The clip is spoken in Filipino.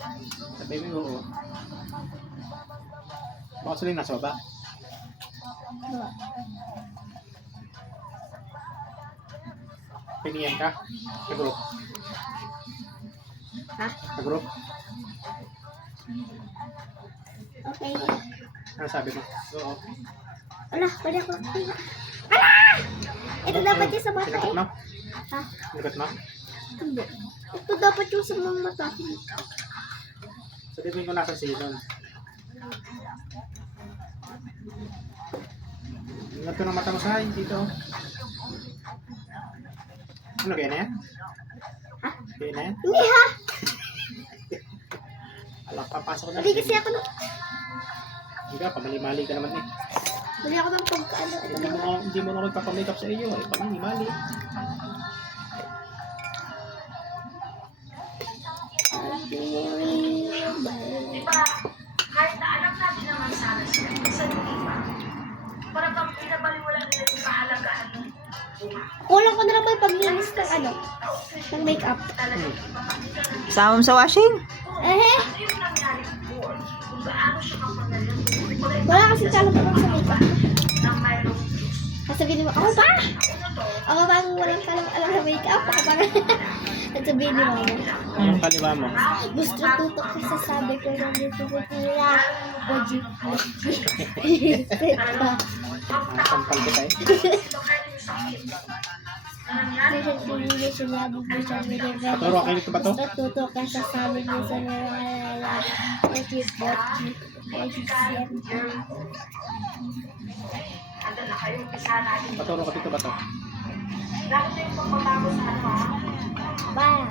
Sabi mo oo. Baka sila yung nasa baba. Piniyan ka? Ka-group? Ha? Ka-group? Okay. Ano sabi mo? Oo. Ala, pwede ako. Ala! Ito dapat yung sa mata Sinagot eh. mo? Ha? Sinagot mo? Hindi. Ito dapat yung sa mga mata. Sabihin ko nasa season. Ingat ko ng mata mo sa dito. Ano kaya na yan? Ha? Kaya na yan? Hindi ha? Alam, papasok na. Hindi kasi ako na. Hindi ka, pamali-mali ka naman eh. Hindi ako ng pagkaano. Hindi mo na magpapamakeup sa iyo eh. Pamali-mali. Diba, kahit na alam natin naman sana sila, minsan hindi pa. Para bang pinabaliwala nila yung kahalagahan ng buhay. Kulang ko na lang ba yung paglinis ng ano? Ng makeup. Talagang ipapakita ng Sama mo sa washing? Eh, ano yung nangyari before, kung gaano siya kapanalan. wala kasi talaga sa makeup. Na mayroong Sasabihin mo, ako ba? Ako ba ang walang alam sa makeup? Ako ba? At sabihin mo, Anong kaliwa mo? gusto tutok ka sa sabi ko ng dito ko nila. Oji. Sampal kita eh. Paturo, okay dito ba to? Tutok ka sa sabi ko sa nila. Oji. Hanggang na kayo, isa natin. Paturo ka dito ba to? Lalo na yung pagbabago sa ano ha. Bye.